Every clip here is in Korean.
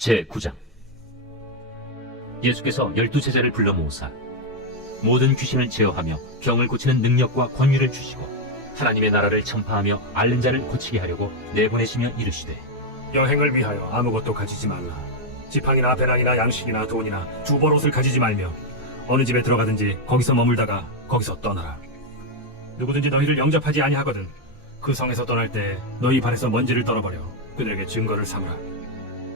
제9장. 예수께서 12제자를 불러 모으사 모든 귀신을 제어하며 병을 고치는 능력과 권위를 주시고 하나님의 나라를 전파하며 앓는 자를 고치게 하려고 내보내시며 이르시되, 여행을 위하여 아무것도 가지지 말라. 지팡이나 배낭이나 양식이나 돈이나 두벌옷을 가지지 말며 어느 집에 들어가든지 거기서 머물다가 거기서 떠나라. 누구든지 너희를 영접하지 아니하거든 그 성에서 떠날 때 너희 발에서 먼지를 떨어버려 그들에게 증거를 삼으라.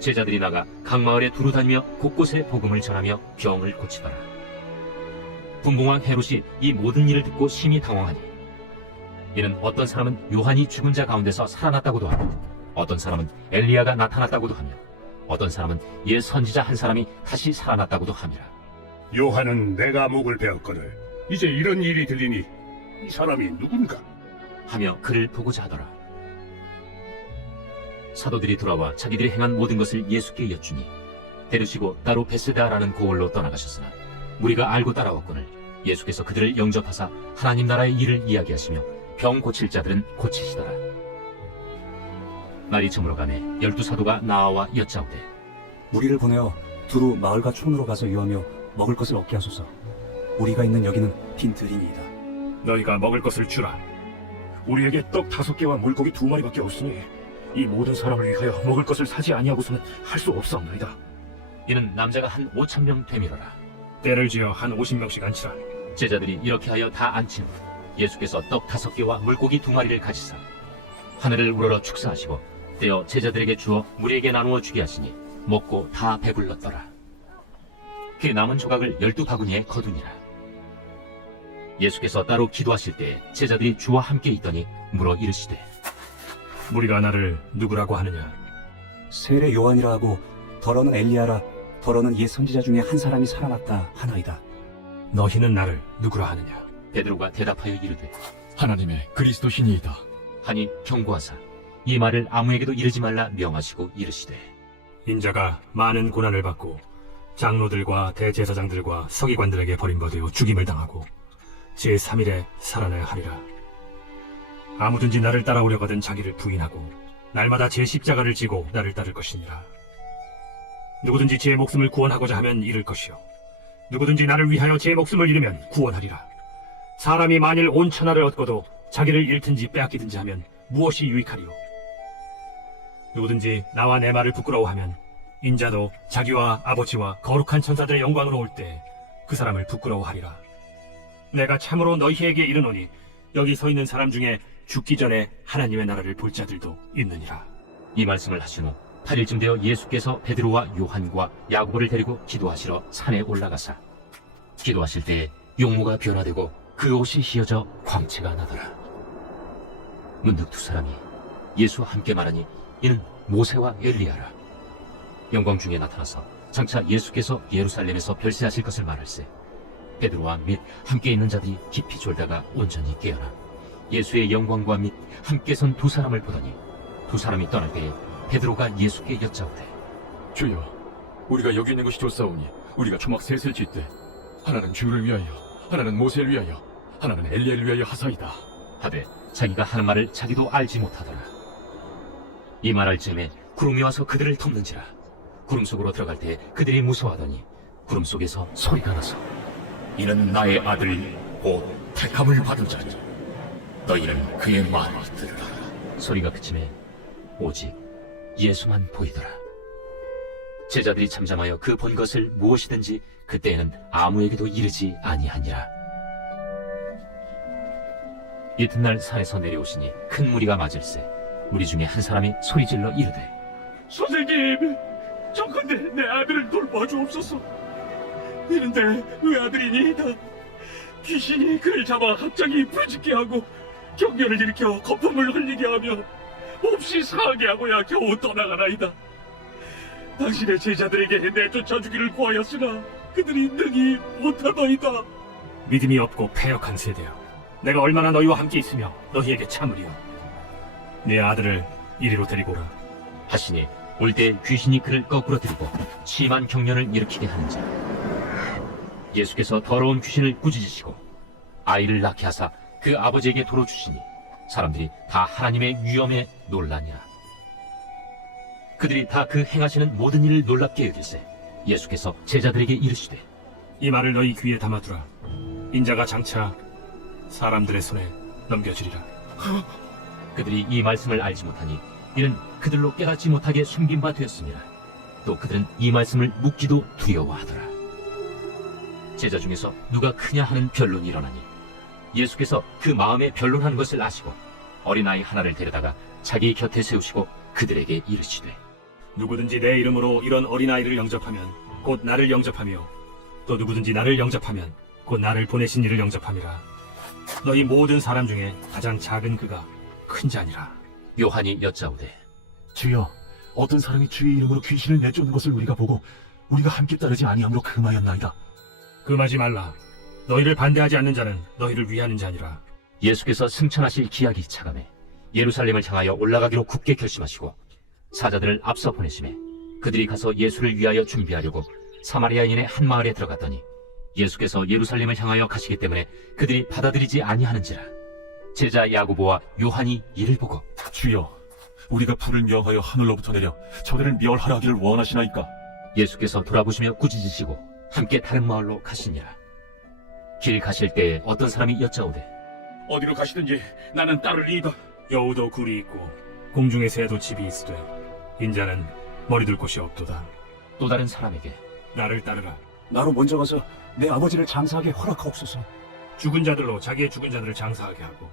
제자들이 나가 각 마을에 두루 다니며 곳곳에 복음을 전하며 병을 고치더라. 분봉왕 헤롯이 이 모든 일을 듣고 심히 당황하니 이는 어떤 사람은 요한이 죽은 자 가운데서 살아났다고도 하고 어떤 사람은 엘리야가 나타났다고도 하며 어떤 사람은 옛 선지자 한 사람이 다시 살아났다고도 함이라. 요한은 내가 목을 베었거늘 이제 이런 일이 들리니 이 사람이 누군가? 하며 그를 보고자 하더라. 사도들이 돌아와 자기들이 행한 모든 것을 예수께 여쭈니 데리시고 따로 베세다라는 고을로 떠나가셨으나 무리가 알고 따라왔거늘 예수께서 그들을 영접하사 하나님 나라의 일을 이야기하시며 병 고칠 자들은 고치시더라. 날이 저물어가매 12사도가 나아와 여짜오되, 우리를 보내어 두루 마을과 촌으로 가서 유하며 먹을 것을 얻게 하소서. 우리가 있는 여기는 빈 들이니이다. 너희가 먹을 것을 주라. 우리에게 떡 5개와 물고기 2마리밖에 없으니 이 모든 사람을 위하여 먹을 것을 사지 아니하고서는 할 수 없사옵나이다. 이는 남자가 한 5,000명 되밀어라. 때를 지어 한 50명씩 앉히라. 제자들이 이렇게 하여 다 앉힌 후 예수께서 떡 5개와 물고기 2마리를 가지사 하늘을 우러러 축사하시고 떼어 제자들에게 주어 무리에게 나누어 주게 하시니 먹고 다 배불렀더라. 그 남은 조각을 12바구니에 거두니라. 예수께서 따로 기도하실 때 제자들이 주와 함께 있더니 물어 이르시되, 무리가 나를 누구라고 하느냐? 세례 요한이라 하고 더러는 엘리야라, 더러는 옛 선지자 중에 한 사람이 살아났다 하나이다. 너희는 나를 누구라 하느냐? 베드로가 대답하여 이르되, 하나님의 그리스도시니이다. 하니 경고하사 이 말을 아무에게도 이르지 말라 명하시고 이르시되, 인자가 많은 고난을 받고 장로들과 대제사장들과 서기관들에게 버림받아 죽임을 당하고 제3일에 살아나야 하리라. 아무든지 나를 따라오려거든 자기를 부인하고 날마다 제 십자가를 지고 나를 따를 것이니라. 누구든지 제 목숨을 구원하고자 하면 잃을 것이요 누구든지 나를 위하여 제 목숨을 잃으면 구원하리라. 사람이 만일 온 천하를 얻고도 자기를 잃든지 빼앗기든지 하면 무엇이 유익하리요? 누구든지 나와 내 말을 부끄러워하면 인자도 자기와 아버지와 거룩한 천사들의 영광으로 올 때 그 사람을 부끄러워하리라. 내가 참으로 너희에게 이르노니 여기 서 있는 사람 중에 죽기 전에 하나님의 나라를 볼 자들도 있느니라. 이 말씀을 하신 후 8일쯤 되어 예수께서 베드로와 요한과 야고보를 데리고 기도하시러 산에 올라가사 기도하실 때에 용모가 변화되고 그 옷이 휘어져 광채가 나더라. 문득 두 사람이 예수와 함께 말하니 이는 모세와 엘리야라. 영광 중에 나타나서 장차 예수께서 예루살렘에서 별세하실 것을 말할세 베드로와 및 함께 있는 자들이 깊이 졸다가 온전히 깨어나 예수의 영광과 및 함께 선 두 사람을 보더니 두 사람이 떠날 때에 베드로가 예수께 여짜오되, 주여, 우리가 여기 있는 것이 좋사오니 우리가 초막 셋을 짓되 하나는 주를 위하여, 하나는 모세를 위하여, 하나는 엘리야를 위하여 하사이다. 하되 자기가 하는 말을 자기도 알지 못하더라. 이 말할 즈음에 구름이 와서 그들을 덮는지라. 구름 속으로 들어갈 때 그들이 무서워하더니 구름 속에서 소리가 나서, 이는 나의 아들 곧 택함을 받은 자니 너희는 그의 말을 들으라. 소리가 그침에 오직 예수만 보이더라. 제자들이 잠잠하여 그 본 것을 무엇이든지 그때에는 아무에게도 이르지 아니하니라. 이튿날 산에서 내려오시니 큰 무리가 맞을세 무리 중에 한 사람이 소리질러 이르되, 선생님, 정컨대 내 아들을 돌봐주옵소서. 이는 내 외아들이니이다. 귀신이 그를 잡아 갑자기 부르짖게 하고 경련을 일으켜 거품을 흘리게 하며 몹시 상하게 하고야 겨우 떠나가나이다. 당신의 제자들에게 내쫓아 주기를 구하였으나 그들이 능히 못하더이다. 믿음이 없고 패역한 세대여, 내가 얼마나 너희와 함께 있으며 너희에게 참으리요. 내 아들을 이리로 데리고 오라. 하시니 올 때 귀신이 그를 거꾸로 들이고 심한 경련을 일으키게 하는지 예수께서 더러운 귀신을 꾸짖으시고 아이를 낳게 하사 그 아버지에게 도로 주시니 사람들이 다 하나님의 위엄에 놀라니라. 그들이 다 그 행하시는 모든 일을 놀랍게 여길세 예수께서 제자들에게 이르시되 이 말을 너희 귀에 담아두라. 인자가 장차 사람들의 손에 넘겨지리라. 그들이 이 말씀을 알지 못하니 이는 그들로 깨닫지 못하게 숨긴 바 되었습니다. 또 그들은 이 말씀을 묻기도 두려워하더라. 제자 중에서 누가 크냐 하는 변론이 일어나니 예수께서 그 마음에 변론하는 것을 아시고 어린아이 하나를 데려다가 자기 곁에 세우시고 그들에게 이르시되 누구든지 내 이름으로 이런 어린아이를 영접하면 곧 나를 영접하며 또 누구든지 나를 영접하면 곧 나를 보내신 이를 영접함이라. 너희 모든 사람 중에 가장 작은 그가 큰 자니라. 요한이 여짜오되 주여, 어떤 사람이 주의 이름으로 귀신을 내쫓는 것을 우리가 보고 우리가 함께 따르지 아니함으로 금하였나이다. 금하지 말라. 너희를 반대하지 않는 자는 너희를 위하는 자니라. 예수께서 승천하실 기약이 차감해 예루살렘을 향하여 올라가기로 굳게 결심하시고 사자들을 앞서 보내심에 그들이 가서 예수를 위하여 준비하려고 사마리아인의 한 마을에 들어갔더니 예수께서 예루살렘을 향하여 가시기 때문에 그들이 받아들이지 아니하는지라. 제자 야고보와 요한이 이를 보고 주여, 우리가 불을 명하여 하늘로부터 내려 저들을 멸하라 하기를 원하시나이까? 예수께서 돌아보시며 꾸짖으시고 함께 다른 마을로 가시니라. 길 가실 때에 어떤 사람이 여짜오되 어디로 가시든지 나는 따르리이다. 여우도 굴이 있고 공중의 새도 집이 있으되 인자는 머리둘 곳이 없도다. 또 다른 사람에게 나를 따르라. 나로 먼저 가서 내 아버지를 장사하게 허락하옵소서. 죽은 자들로 자기의 죽은 자들을 장사하게 하고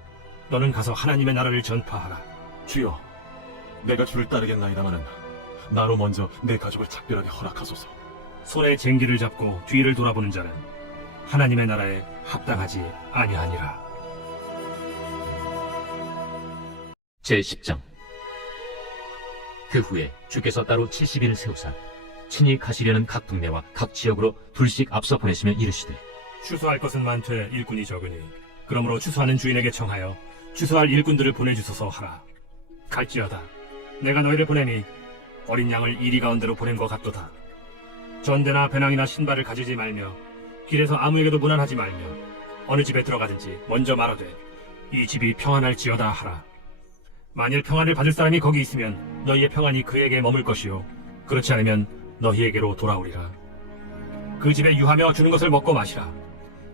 너는 가서 하나님의 나라를 전파하라. 주여, 내가 주를 따르겠나이다마는 나로 먼저 내 가족을 작별하게 허락하소서. 손에 쟁기를 잡고 뒤를 돌아보는 자는 하나님의 나라에 합당하지 아니하니라. 제10장. 그 후에 주께서 따로 70인을 세우사 친히 가시려는 각 동네와 각 지역으로 둘씩 앞서 보내시며 이르시되 추수할 것은 많되 일꾼이 적으니 그러므로 추수하는 주인에게 청하여 추수할 일꾼들을 보내주소서 하라. 갈지어다. 내가 너희를 보내니 어린 양을 이리 가운데로 보낸 것 같도다. 전대나 배낭이나 신발을 가지지 말며 길에서 아무에게도 문안하지 말며 어느 집에 들어가든지 먼저 말하되 이 집이 평안할지어다 하라. 만일 평안을 받을 사람이 거기 있으면 너희의 평안이 그에게 머물 것이요 그렇지 않으면 너희에게로 돌아오리라. 그 집에 유하며 주는 것을 먹고 마시라.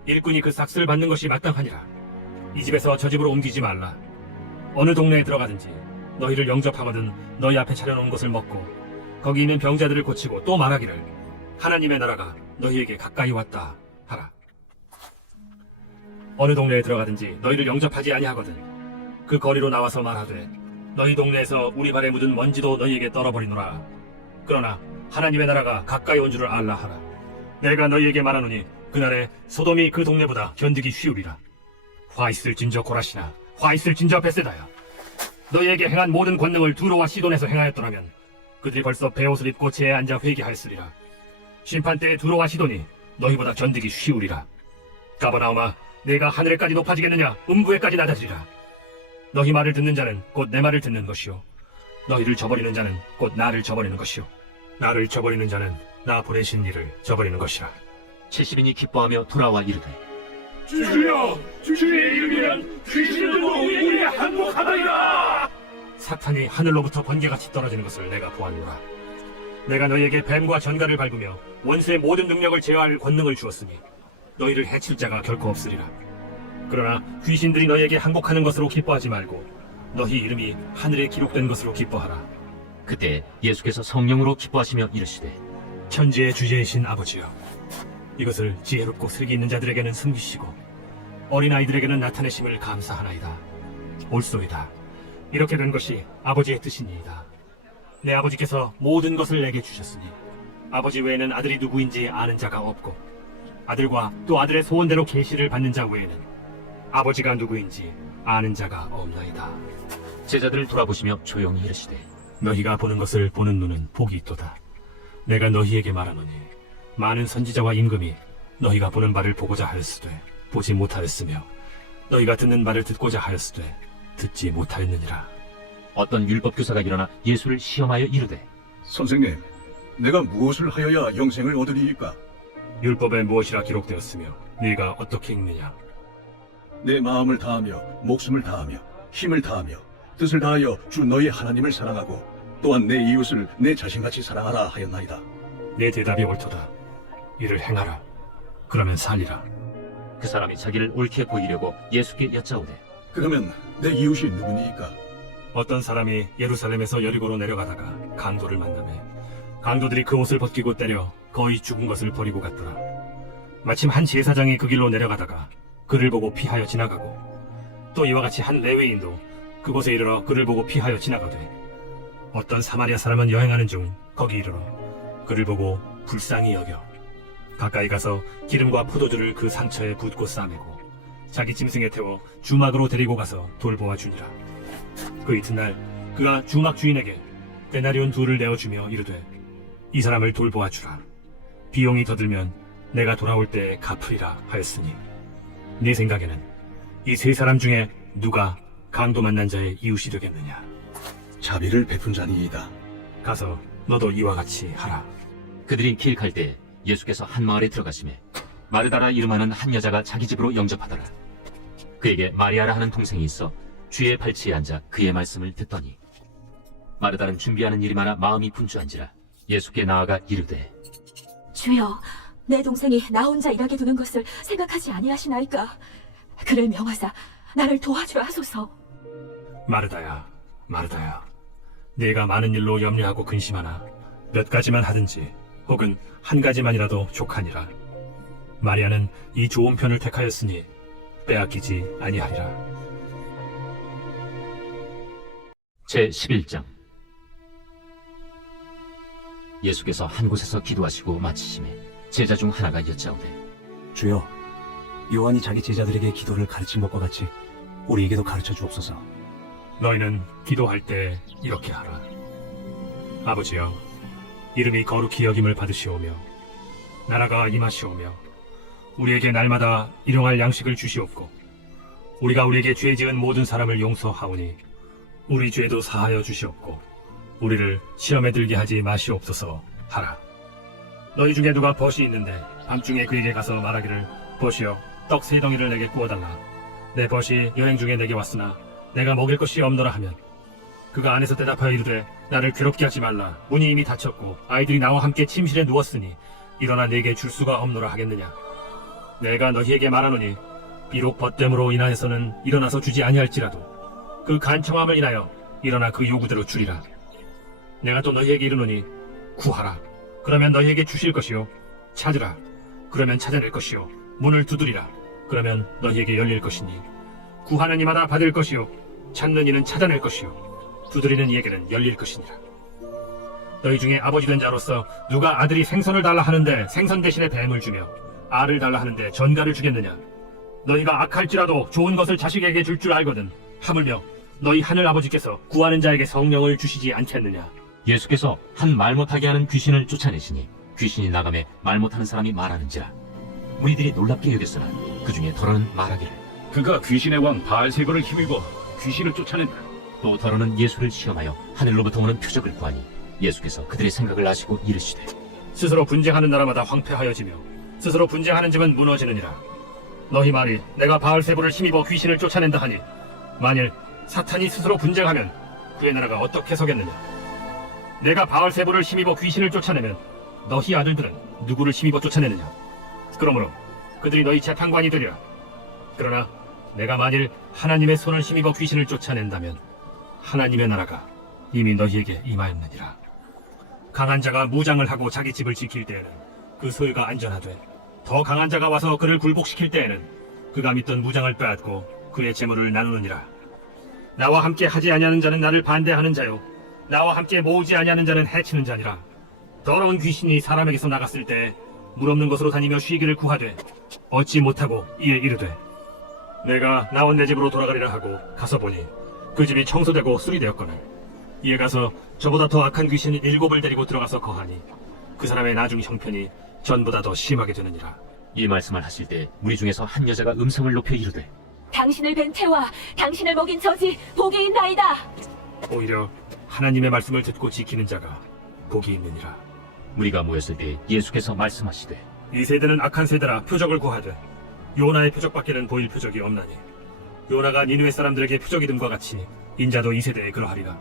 일꾼이 그 삭스를 받는 것이 마땅하니라. 이 집에서 저 집으로 옮기지 말라. 어느 동네에 들어가든지 너희를 영접하거든 너희 앞에 차려놓은 것을 먹고 거기 있는 병자들을 고치고 또 말하기를 하나님의 나라가 너희에게 가까이 왔다 하라. 어느 동네에 들어가든지 너희를 영접하지 아니하거든 그 거리로 나와서 말하되 너희 동네에서 우리 발에 묻은 먼지도 너희에게 떨어버리노라. 그러나 하나님의 나라가 가까이 온 줄을 알라 하라. 내가 너희에게 말하노니 그날에 소돔이 그 동네보다 견디기 쉬우리라. 화 있을진저 고라시나 화 있을진저 베세다야. 너희에게 행한 모든 권능을 두로와 시돈에서 행하였더라면 그들이 벌써 베옷을 입고 제에 앉아 회개하였으리라. 심판 때에 두로와 시돈이 너희보다 견디기 쉬우리라. 가버나움아, 내가 하늘에까지 높아지겠느냐 음부에까지 낮아지리라. 너희 말을 듣는 자는 곧 내 말을 듣는 것이요 너희를 저버리는 자는 곧 나를 저버리는 것이요 나를 저버리는 자는 나 보내신 이를 저버리는 것이라. 70인이 기뻐하며 돌아와 이르되 주여, 주의 이름이란 귀신들도 우리에게 항복하나이다. 사탄이 하늘로부터 번개같이 떨어지는 것을 내가 보았노라. 내가 너희에게 뱀과 전갈을 밟으며 원수의 모든 능력을 제어할 권능을 주었으니 너희를 해칠 자가 결코 없으리라. 그러나 귀신들이 너희에게 항복하는 것으로 기뻐하지 말고 너희 이름이 하늘에 기록된 것으로 기뻐하라. 그때 예수께서 성령으로 기뻐하시며 이르시되 천지의 주제이신 아버지여, 이것을 지혜롭고 슬기 있는 자들에게는 숨기시고 어린아이들에게는 나타내심을 감사하나이다. 옳소이다. 이렇게 된 것이 아버지의 뜻이니이다. 내 아버지께서 모든 것을 내게 주셨으니 아버지 외에는 아들이 누구인지 아는 자가 없고 아들과 또 아들의 소원대로 계시를 받는 자 외에는 아버지가 누구인지 아는 자가 없나이다. 제자들을 돌아보시며 조용히 이르시되 너희가 보는 것을 보는 눈은 복이 있도다. 내가 너희에게 말하노니 많은 선지자와 임금이 너희가 보는 바를 보고자 하였으되 보지 못하였으며 너희가 듣는 바를 듣고자 하였으되 듣지 못하였느니라. 어떤 율법교사가 일어나 예수를 시험하여 이르되 선생님, 내가 무엇을 하여야 영생을 얻으리이까? 율법에 무엇이라 기록되었으며 네가 어떻게 읽느냐? 내 마음을 다하며 목숨을 다하며 힘을 다하며 뜻을 다하여 주 너희 하나님을 사랑하고 또한 내 이웃을 내 자신같이 사랑하라 하였나이다. 내 대답이 옳도다. 이를 행하라. 그러면 살리라. 그 사람이 자기를 옳게 보이려고 예수께 여짜오되 그러면 내 이웃이 누구니이까? 어떤 사람이 예루살렘에서 여리고로 내려가다가 강도를 만나매 강도들이 그 옷을 벗기고 때려 거의 죽은 것을 버리고 갔더라. 마침 한 제사장이 그 길로 내려가다가 그를 보고 피하여 지나가고 또 이와 같이 한 레위인도 그곳에 이르러 그를 보고 피하여 지나가되 어떤 사마리아 사람은 여행하는 중 거기 이르러 그를 보고 불쌍히 여겨 가까이 가서 기름과 포도주를 그 상처에 붓고 싸매고 자기 짐승에 태워 주막으로 데리고 가서 돌보아 주니라. 그 이튿날 그가 주막 주인에게 데나리온 2를 내어주며 이르되 이 사람을 돌보아 주라. 비용이 더 들면 내가 돌아올 때 갚으리라 하였으니 네 생각에는 이 세 사람 중에 누가 강도 만난 자의 이웃이 되겠느냐? 자비를 베푼 자니이다. 가서 너도 이와 같이 하라. 그들이 길 갈 때 예수께서 한 마을에 들어가시매 마르다라 이름하는 한 여자가 자기 집으로 영접하더라. 그에게 마리아라 하는 동생이 있어 주의 발치에 앉아 그의 말씀을 듣더니 마르다는 준비하는 일이 많아 마음이 분주한지라 예수께 나아가 이르되 주여, 내 동생이 나 혼자 일하게 두는 것을 생각하지 아니하시나이까? 그를 명하사 나를 도와주라 하소서. 마르다야, 마르다야, 네가 많은 일로 염려하고 근심하나 몇 가지만 하든지 혹은 한 가지만이라도 족하니라. 마리아는 이 좋은 편을 택하였으니 빼앗기지 아니하리라. 제11장 예수께서 한 곳에서 기도하시고 마치심에 제자 중 하나가 여짜오되 주여, 요한이 자기 제자들에게 기도를 가르친 것과 같이 우리에게도 가르쳐 주옵소서. 너희는 기도할 때 이렇게 하라. 아버지여, 이름이 거룩히 여김을 받으시오며 나라가 임하시오며 우리에게 날마다 일용할 양식을 주시옵고 우리가 우리에게 죄 지은 모든 사람을 용서하오니 우리 죄도 사하여 주시옵고 우리를 시험에 들게 하지 마시옵소서 하라. 너희 중에 누가 벗이 있는데 밤중에 그에게 가서 말하기를 벗이여 떡 3덩이를 내게 구워달라. 내 벗이 여행 중에 내게 왔으나 내가 먹일 것이 없노라 하면 그가 안에서 대답하여 이르되 나를 괴롭게 하지 말라. 문이 이미 닫혔고 아이들이 나와 함께 침실에 누웠으니 일어나 내게 줄 수가 없노라 하겠느냐. 내가 너희에게 말하노니 비록 벗됨으로 인하여서는 일어나서 주지 아니할지라도 그 간청함을 인하여 일어나 그 요구대로 주리라. 내가 또 너희에게 이르노니 구하라. 그러면 너희에게 주실 것이요. 찾으라. 그러면 찾아낼 것이요. 문을 두드리라. 그러면 너희에게 열릴 것이니 구하는 이마다 받을 것이요. 찾는 이는 찾아낼 것이요. 두드리는 이에게는 열릴 것이니라. 너희 중에 아버지 된 자로서 누가 아들이 생선을 달라 하는데 생선 대신에 뱀을 주며 알을 달라 하는데 전갈을 주겠느냐. 너희가 악할지라도 좋은 것을 자식에게 줄 줄 알거든. 하물며 너희 하늘 아버지께서 구하는 자에게 성령을 주시지 않겠느냐. 예수께서 한 말 못하게 하는 귀신을 쫓아내시니 귀신이 나가매 말 못하는 사람이 말하는지라 무리들이 놀랍게 여겼으나 그 중에 더러는 말하기를 그가 귀신의 왕 바알세바를 힘입어 귀신을 쫓아낸다. 또 더러는 예수를 시험하여 하늘로부터 오는 표적을 구하니 예수께서 그들의 생각을 아시고 이르시되 스스로 분쟁하는 나라마다 황폐하여지며 스스로 분쟁하는 집은 무너지느니라. 너희 말이 내가 바알세부를 힘입어 귀신을 쫓아낸다 하니 만일 사탄이 스스로 분쟁하면 그의 나라가 어떻게 서겠느냐. 내가 바알세부를 힘입어 귀신을 쫓아내면 너희 아들들은 누구를 힘입어 쫓아내느냐. 그러므로 그들이 너희 재판관이 되리라. 그러나 내가 만일 하나님의 손을 힘입어 귀신을 쫓아낸다면 하나님의 나라가 이미 너희에게 임하였느니라. 강한 자가 무장을 하고 자기 집을 지킬 때에는 그 소유가 안전하되 더 강한 자가 와서 그를 굴복시킬 때에는 그가 믿던 무장을 빼앗고 그의 재물을 나누느니라. 나와 함께 하지 아니하는 자는 나를 반대하는 자요 나와 함께 모으지 아니하는 자는 해치는 자니라. 더러운 귀신이 사람에게서 나갔을 때 물 없는 곳으로 다니며 쉬기를 구하되 얻지 못하고 이에 이르되 내가 나온 내 집으로 돌아가리라 하고 가서 보니 그 집이 청소되고 수리되었거늘 이에 가서 저보다 더 악한 귀신이 7을 데리고 들어가서 거하니 그 사람의 나중 형편이 전보다 더 심하게 되느니라. 이 말씀을 하실 때 무리 중에서 한 여자가 음성을 높여 이르되 당신을 뵌 태와 당신을 먹인 저지 복이 있나이다. 오히려 하나님의 말씀을 듣고 지키는 자가 복이 있느니라. 무리가 모였을 때 예수께서 말씀하시되 이 세대는 악한 세대라 표적을 구하되 요나의 표적밖에는 보일 표적이 없나니 요나가 니느웨 사람들에게 표적이 됨과 같이 인자도 이 세대에 그러하리라.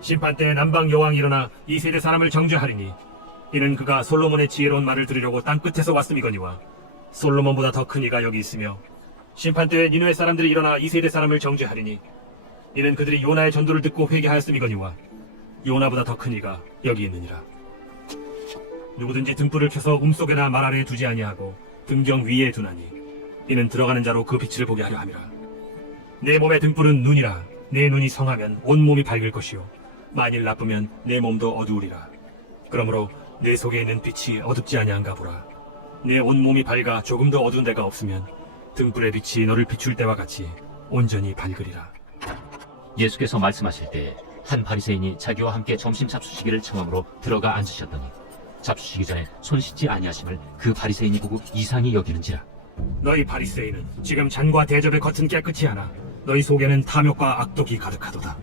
심판 때 남방 여왕이 일어나 이 세대 사람을 정죄하리니 이는 그가 솔로몬의 지혜로운 말을 들으려고 땅 끝에서 왔음이거니와 솔로몬보다 더 큰 이가 여기 있으며 심판 때에 니느웨 사람들이 일어나 이 세대 사람을 정죄하리니 이는 그들이 요나의 전도를 듣고 회개하였음이거니와 요나보다 더 큰 이가 여기 있느니라. 누구든지 등불을 켜서 움속에나 말 아래에 두지 아니하고 등경 위에 두나니 이는 들어가는 자로 그 빛을 보게 하려 함이라. 내 몸의 등불은 눈이라. 내 눈이 성하면 온 몸이 밝을 것이요 만일 나쁘면 내 몸도 어두우리라. 그러므로 내 속에 있는 빛이 어둡지 아니한가 보라. 내 온 몸이 밝아 조금도 어두운 데가 없으면 등불의 빛이 너를 비출 때와 같이 온전히 밝으리라. 예수께서 말씀하실 때 한 바리새인이 자기와 함께 점심 잡수시기를 청함으로 들어가 앉으셨더니 잡수시기 전에 손 씻지 아니하심을 그 바리새인이 보고 이상히 여기는지라. 너희 바리새인은 지금 잔과 대접의 겉은 깨끗이 하나 너희 속에는 탐욕과 악독이 가득하도다.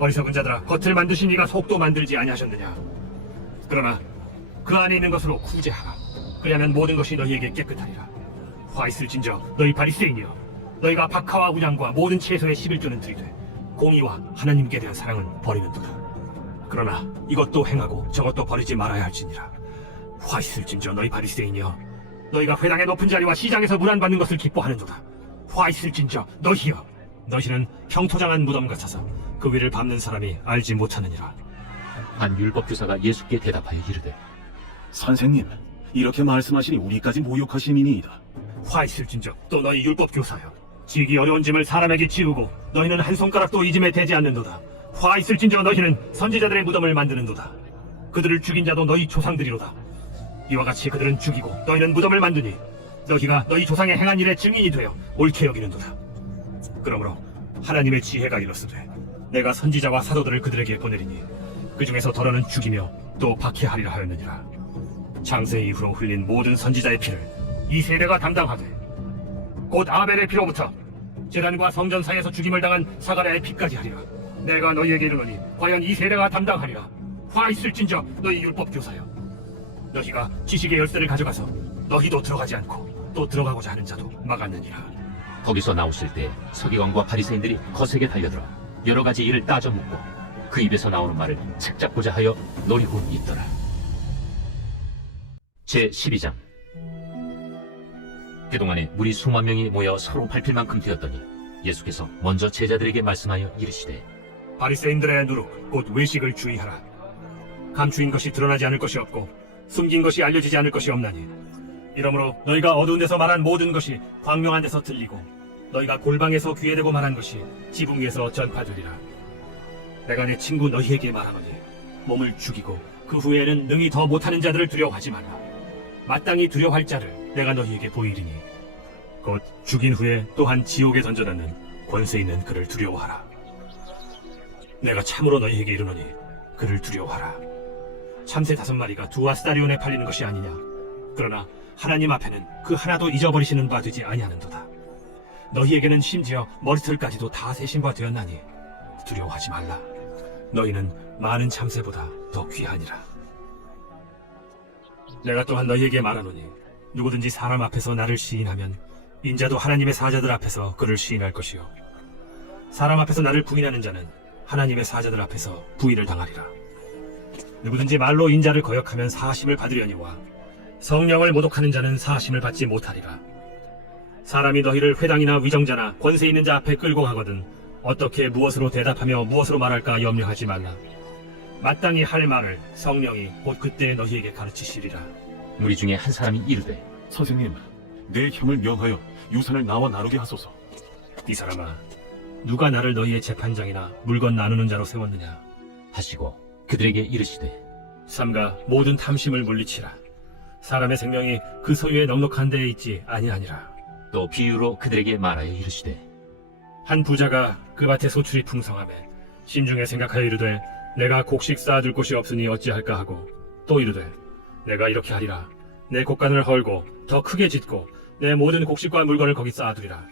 어리석은 자들아, 겉을 만드신 이가 속도 만들지 아니하셨느냐. 그러나 그 안에 있는 것으로 구제하라. 그리하면 모든 것이 너희에게 깨끗하리라. 화 있을진저 너희 바리새인이여, 너희가 박하와 우량과 모든 채소의 11조는 들이되 공의와 하나님께 대한 사랑은 버리는도다. 그러나 이것도 행하고 저것도 버리지 말아야 할지니라. 화 있을진저 너희 바리새인이여, 너희가 회당의 높은 자리와 시장에서 문안받는 것을 기뻐하는도다. 화 있을진저 너희여, 너희는 평토장한 무덤 같아서 그 위를 밟는 사람이 알지 못하느니라. 한 율법교사가 예수께 대답하여 이르되 선생님, 이렇게 말씀하시니 우리까지 모욕하심이니이다. 화 있을진저 또 너희 율법 교사여, 지기 어려운 짐을 사람에게 지우고 너희는 한 손가락도 이 짐에 대지 않는도다. 화 있을진저 너희는 선지자들의 무덤을 만드는도다. 그들을 죽인 자도 너희 조상들이로다. 이와 같이 그들은 죽이고 너희는 무덤을 만드니 너희가 너희 조상의 행한 일의 증인이 되어 옳게 여기는도다. 그러므로 하나님의 지혜가 이렇으되 내가 선지자와 사도들을 그들에게 보내리니 그 중에서 더러는 죽이며 또 박해하리라 하였느니라. 창세 이후로 흘린 모든 선지자의 피를 이 세대가 담당하되 곧 아벨의 피로부터 제단과 성전 사이에서 죽임을 당한 사가랴의 피까지 하리라. 내가 너희에게 이르노니 과연 이 세대가 담당하리라. 화 있을진저 너희 율법 교사여, 너희가 지식의 열쇠를 가져가서 너희도 들어가지 않고 또 들어가고자 하는 자도 막았느니라. 거기서 나오실 때 서기관과 바리새인들이 거세게 달려들어 여러 가지 일을 따져 묻고 그 입에서 나오는 말을 책잡고자 하여 노리고 있더라. 제12장. 그동안에 무리 수만 명이 모여 서로 밟힐 만큼 되었더니 예수께서 먼저 제자들에게 말씀하여 이르시되 바리새인들의 누룩 곧 외식을 주의하라. 감추인 것이 드러나지 않을 것이 없고 숨긴 것이 알려지지 않을 것이 없나니 이러므로 너희가 어두운 데서 말한 모든 것이 광명한 데서 들리고 너희가 골방에서 귀에 대고 말한 것이 지붕 위에서 전파되리라. 내가 내 친구 너희에게 말하노니 몸을 죽이고 그 후에는 능히 더 못하는 자들을 두려워하지 말라. 마땅히 두려워할 자를 내가 너희에게 보이리니 곧 죽인 후에 또한 지옥에 던져넣는 권세 있는 그를 두려워하라. 내가 참으로 너희에게 이르노니 그를 두려워하라. 참새 5마리가 2아스다리온에 팔리는 것이 아니냐. 그러나 하나님 앞에는 그 하나도 잊어버리시는 바 되지 아니하는도다. 너희에게는 심지어 머리털까지도 다 세신 바 되었나니 두려워하지 말라. 너희는 많은 참새보다 더 귀하니라. 내가 또한 너희에게 말하노니 누구든지 사람 앞에서 나를 시인하면 인자도 하나님의 사자들 앞에서 그를 시인할 것이요 사람 앞에서 나를 부인하는 자는 하나님의 사자들 앞에서 부인을 당하리라. 누구든지 말로 인자를 거역하면 사하심을 받으려니와 성령을 모독하는 자는 사하심을 받지 못하리라. 사람이 너희를 회당이나 위정자나 권세 있는 자 앞에 끌고 가거든 어떻게 무엇으로 대답하며 무엇으로 말할까 염려하지 말라. 마땅히 할 말을 성령이 곧 그때 너희에게 가르치시리라. 무리 중에 한 사람이 이르되 선생님, 내 형을 명하여 유산을 나와 나누게 하소서. 이 사람아, 누가 나를 너희의 재판장이나 물건 나누는 자로 세웠느냐 하시고 그들에게 이르시되 삼가 모든 탐심을 물리치라. 사람의 생명이 그 소유에 넉넉한 데에 있지 아니하니라. 또 비유로 그들에게 말하여 이르시되 한 부자가 그 밭에 소출이 풍성하매 심중에 생각하여 이르되 내가 곡식 쌓아둘 곳이 없으니 어찌할까 하고 또 이르되 내가 이렇게 하리라. 내 곡간을 헐고 더 크게 짓고 내 모든 곡식과 물건을 거기 쌓아두리라.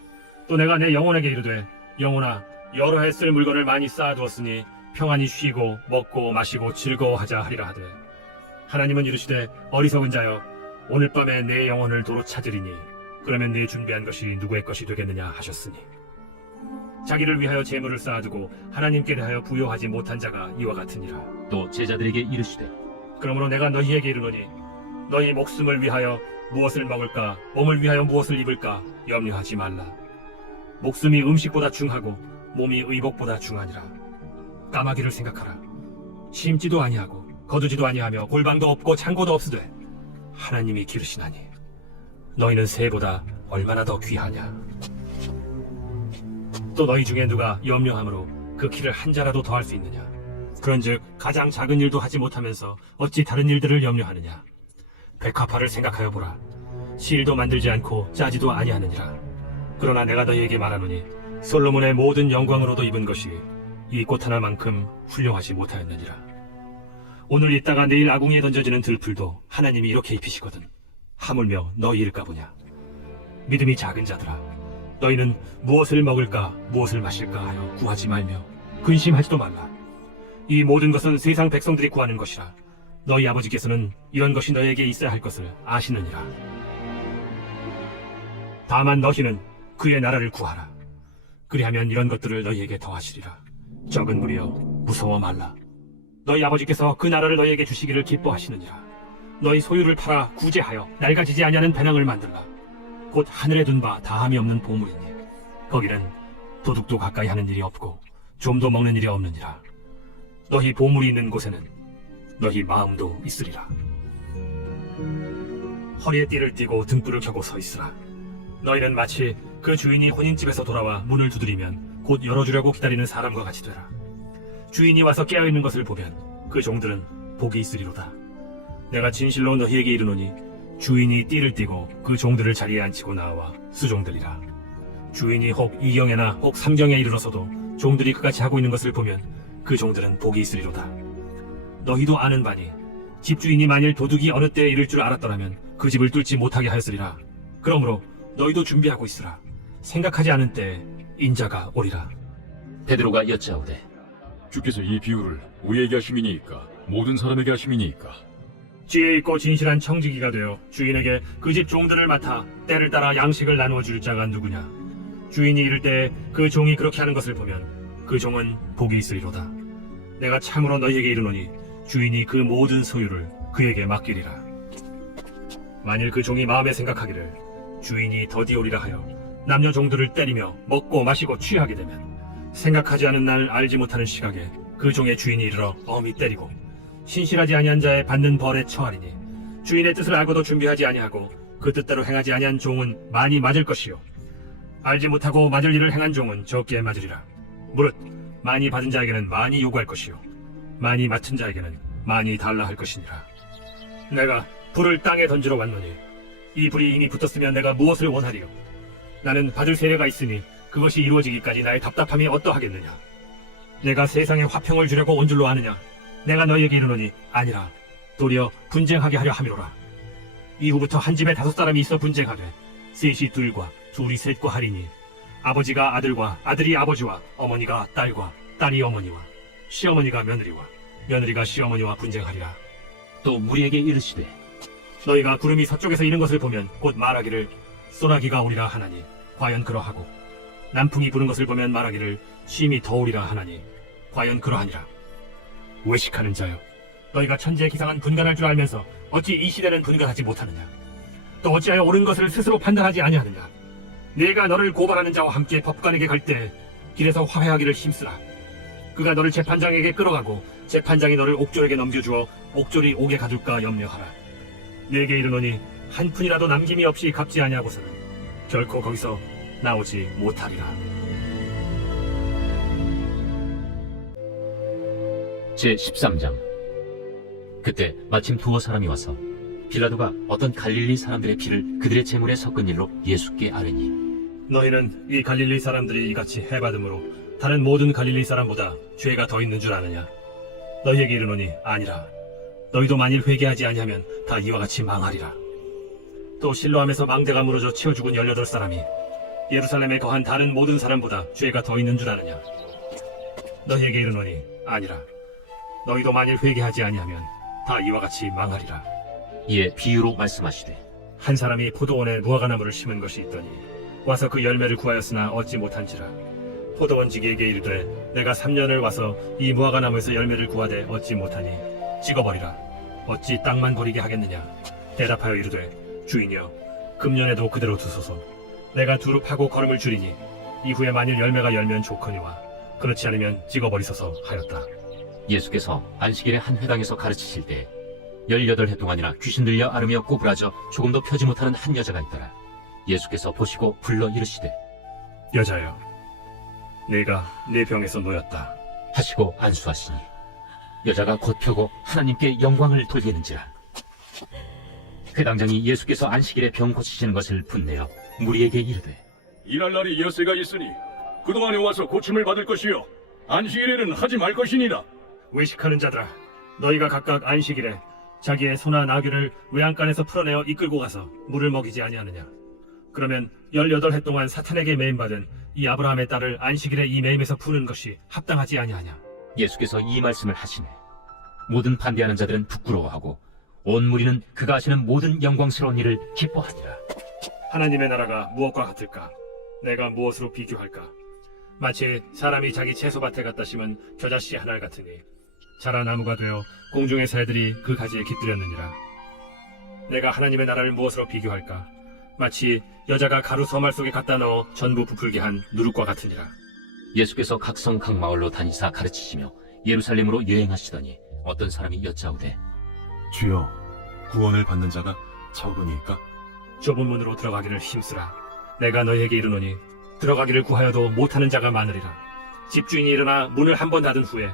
또 내가 내 영혼에게 이르되 영혼아, 여러 해 쓸 물건을 많이 쌓아두었으니 평안히 쉬고 먹고 마시고 즐거워하자 하리라 하되 하나님은 이르시되 어리석은 자여, 오늘 밤에 내 영혼을 도로 찾으리니 그러면 네 준비한 것이 누구의 것이 되겠느냐 하셨으니 자기를 위하여 재물을 쌓아두고 하나님께 대하여 부여하지 못한 자가 이와 같으니라. 또 제자들에게 이르시되 그러므로 내가 너희에게 이르노니 너희 목숨을 위하여 무엇을 먹을까 몸을 위하여 무엇을 입을까 염려하지 말라. 목숨이 음식보다 중하고 몸이 의복보다 중하니라. 까마귀를 생각하라. 심지도 아니하고 거두지도 아니하며 골방도 없고 창고도 없으되 하나님이 기르시나니 너희는 새보다 얼마나 더 귀하냐. 또 너희 중에 누가 염려함으로 그 키를 한 자라도 더할 수 있느냐. 그런즉 가장 작은 일도 하지 못하면서 어찌 다른 일들을 염려하느냐. 백합화를 생각하여 보라. 실도 만들지 않고 짜지도 아니하느니라. 그러나 내가 너희에게 말하노니 솔로몬의 모든 영광으로도 입은 것이 이 꽃 하나만큼 훌륭하지 못하였느니라. 오늘 있다가 내일 아궁이에 던져지는 들풀도 하나님이 이렇게 입히시거든. 하물며 너희일까 보냐. 믿음이 작은 자들아, 너희는 무엇을 먹을까 무엇을 마실까 하여 구하지 말며 근심하지도 말라. 이 모든 것은 세상 백성들이 구하는 것이라. 너희 아버지께서는 이런 것이 너희에게 있어야 할 것을 아시느니라. 다만 너희는 그의 나라를 구하라. 그리하면 이런 것들을 너희에게 더하시리라. 적은 무리여 무서워 말라. 너희 아버지께서 그 나라를 너희에게 주시기를 기뻐하시느니라. 너희 소유를 팔아 구제하여 낡아지지 아니하는 배낭을 만들라. 곧 하늘에 둔 바 다함이 없는 보물이니 거기는 도둑도 가까이 하는 일이 없고 좀도 먹는 일이 없느니라. 너희 보물이 있는 곳에는 너희 마음도 있으리라. 허리에 띠를 띠고 등불을 켜고 서 있으라. 너희는 마치 그 주인이 혼인집에서 돌아와 문을 두드리면 곧 열어주려고 기다리는 사람과 같이 되라. 주인이 와서 깨어있는 것을 보면 그 종들은 복이 있으리로다. 내가 진실로 너희에게 이르노니 주인이 띠를 띠고 그 종들을 자리에 앉히고 나와 수종들이라. 주인이 혹 2경에나 혹 3경에 이르러서도 종들이 그같이 하고 있는 것을 보면 그 종들은 복이 있으리로다. 너희도 아는 바니 집주인이 만일 도둑이 어느 때에 이를 줄 알았더라면 그 집을 뚫지 못하게 하였으리라. 그러므로 너희도 준비하고 있으라. 생각하지 않은 때에 인자가 오리라. 베드로가 여짜오되 주께서 이 비유를 우리에게 하심이니까 모든 사람에게 하심이니까. 지혜 있고 진실한 청지기가 되어 주인에게 그 집 종들을 맡아 때를 따라 양식을 나누어 줄 자가 누구냐. 주인이 이를 때 그 종이 그렇게 하는 것을 보면 그 종은 복이 있으리로다. 내가 참으로 너희에게 이르노니 주인이 그 모든 소유를 그에게 맡기리라. 만일 그 종이 마음에 생각하기를 주인이 더디오리라 하여 남녀 종들을 때리며 먹고 마시고 취하게 되면 생각하지 않은 날 알지 못하는 시각에 그 종의 주인이 이르러 엄히 때리고 신실하지 아니한 자의 받는 벌에 처하리니 주인의 뜻을 알고도 준비하지 아니하고 그 뜻대로 행하지 아니한 종은 많이 맞을 것이요 알지 못하고 맞을 일을 행한 종은 적게 맞으리라. 무릇 많이 받은 자에게는 많이 요구할 것이요 많이 맡은 자에게는 많이 달라 할 것이니라. 내가 불을 땅에 던지러 왔노니 이 불이 이미 붙었으면 내가 무엇을 원하리요. 나는 받을 세례가 있으니 그것이 이루어지기까지 나의 답답함이 어떠하겠느냐. 내가 세상에 화평을 주려고 온 줄로 아느냐. 내가 너희에게 이르노니 아니라 도리어 분쟁하게 하려 함이로라. 이후부터 한 집에 5사람이 있어 분쟁하되 셋이 둘과 둘이 셋과 하리니 아버지가 아들과 아들이 아버지와 어머니가 딸과 딸이 어머니와 시어머니가 며느리와 며느리가 시어머니와 분쟁하리라. 또 무리에게 이르시되 너희가 구름이 서쪽에서 이는 것을 보면 곧 말하기를 소나기가 오리라 하나니 과연 그러하고 남풍이 부는 것을 보면 말하기를 심히 더우리라 하나니 과연 그러하니라. 외식하는 자여, 너희가 천지에 기상한 분간할 줄 알면서 어찌 이 시대는 분간하지 못하느냐. 또 어찌하여 옳은 것을 스스로 판단하지 아니하느냐. 네가 너를 고발하는 자와 함께 법관에게 갈 때 길에서 화해하기를 힘쓰라. 그가 너를 재판장에게 끌어가고 재판장이 너를 옥졸에게 넘겨주어 옥졸이 옥에 가둘까 염려하라. 네게 이르노니 한 푼이라도 남김이 없이 갚지 아니하고서는 결코 거기서 나오지 못하리라. 제13장. 그때 마침 두어 사람이 와서 빌라도가 어떤 갈릴리 사람들의 피를 그들의 제물에 섞은 일로 예수께 아뢰니 너희는 이 갈릴리 사람들이 이같이 해받음으로 다른 모든 갈릴리 사람보다 죄가 더 있는 줄 아느냐. 너희에게 이르노니 아니라. 너희도 만일 회개하지 아니하면 다 이와 같이 망하리라. 또 실로암에서 망대가 무너져 치어 죽은 18사람이 예루살렘에 거한 다른 모든 사람보다 죄가 더 있는 줄 아느냐. 너희에게 이르노니 아니라. 너희도 만일 회개하지 아니하면 다 이와 같이 망하리라. 이에 비유로 말씀하시되 한 사람이 포도원에 무화과나무를 심은 것이 있더니 와서 그 열매를 구하였으나 얻지 못한지라. 포도원지기에게 이르되 내가 3년을 와서 이 무화과 나무에서 열매를 구하되 얻지 못하니 찍어버리라. 어찌 땅만 버리게 하겠느냐. 대답하여 이르되 주인이여 금년에도 그대로 두소서. 내가 두루 파고 걸음을 줄이니 이후에 만일 열매가 열면 좋거니와 그렇지 않으면 찍어버리소서 하였다. 예수께서 안식일의 한 회당에서 가르치실 때 18해 동안이나 귀신 들려 앓으며 꼬부라져 조금도 펴지 못하는 한 여자가 있더라. 예수께서 보시고 불러 이르시되 여자여, 네가 네 병에서 놓였다. 하시고 안수하시니 여자가 곧 펴고 하나님께 영광을 돌리는지라. 회당장이 예수께서 안식일에 병 고치시는 것을 분내어 무리에게 이르되 일할 날이 엿새가 있으니 그동안에 와서 고침을 받을 것이요 안식일에는 하지 말 것이니라. 외식하는 자들아, 너희가 각각 안식일에 자기의 소나 나귀를 외양간에서 풀어내어 이끌고 가서 물을 먹이지 아니하느냐. 그러면 18해 동안 사탄에게 매임받은 이 아브라함의 딸을 안식일에 이 매임에서 푸는 것이 합당하지 아니하냐. 예수께서 이 말씀을 하시네. 모든 반대하는 자들은 부끄러워하고 온 무리는 그가 하시는 모든 영광스러운 일을 기뻐하니라. 하나님의 나라가 무엇과 같을까? 내가 무엇으로 비교할까? 마치 사람이 자기 채소밭에 갖다 심은 겨자씨 하나 같으니 자라 나무가 되어 공중의 새들이 그 가지에 깃들였느니라. 내가 하나님의 나라를 무엇으로 비교할까? 마치 여자가 가루 서말 속에 갖다 넣어 전부 부풀게 한 누룩과 같으니라. 예수께서 각성 각 마을로 다니사 가르치시며 예루살렘으로 여행하시더니 어떤 사람이 여짜오되 주여, 구원을 받는 자가 적으니까? 좁은 문으로 들어가기를 힘쓰라. 내가 너희에게 이르노니 들어가기를 구하여도 못하는 자가 많으리라. 집주인이 일어나 문을 한 번 닫은 후에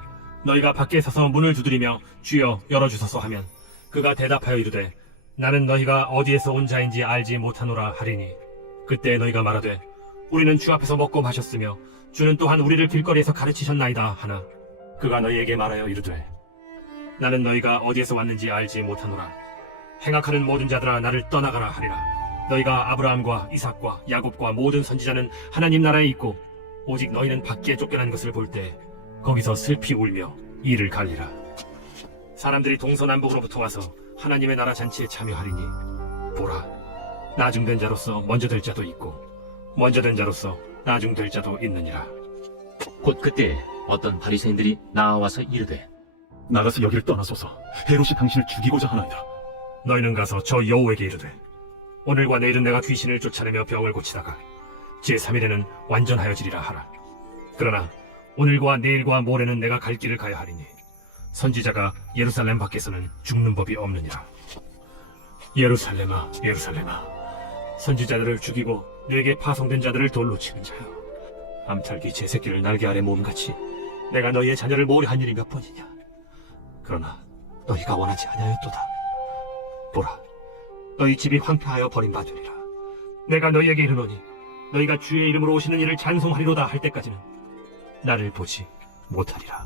너희가 밖에 서서 문을 두드리며 주여 열어주소서 하면 그가 대답하여 이르되 나는 너희가 어디에서 온 자인지 알지 못하노라 하리니 그때 너희가 말하되 우리는 주 앞에서 먹고 마셨으며 주는 또한 우리를 길거리에서 가르치셨나이다 하나 그가 너희에게 말하여 이르되 나는 너희가 어디에서 왔는지 알지 못하노라. 행악하는 모든 자들아 나를 떠나가라 하리라. 너희가 아브라함과 이삭과 야곱과 모든 선지자는 하나님 나라에 있고 오직 너희는 밖에 쫓겨난 것을 볼 때 거기서 슬피 울며 이를 갈리라. 사람들이 동서남북으로부터 와서 하나님의 나라 잔치에 참여하리니 보라, 나중된 자로서 먼저 될 자도 있고 먼저 된 자로서 나중될 자도 있느니라. 곧 그때 어떤 바리새인들이 나와서 이르되 나가서 여기를 떠나소서. 헤롯이 당신을 죽이고자 하나이다. 너희는 가서 저 여호에게 이르되 오늘과 내일은 내가 귀신을 쫓아내며 병을 고치다가 제3일에는 완전하여지리라 하라. 그러나 오늘과 내일과 모레는 내가 갈 길을 가야 하리니 선지자가 예루살렘 밖에서는 죽는 법이 없느니라. 예루살렘아, 예루살렘아, 선지자들을 죽이고 뇌게 파송된 자들을 돌로 치는 자여, 암탉이 제 새끼를 날개 아래 모음같이 내가 너희의 자녀를 모으려 한 일이 몇 번이냐. 그러나 너희가 원하지 아니하였도다. 보라, 너희 집이 황폐하여 버림받으리라. 내가 너희에게 이르노니 너희가 주의 이름으로 오시는 이를 찬송하리로다 할 때까지는 나를 보지 못하리라.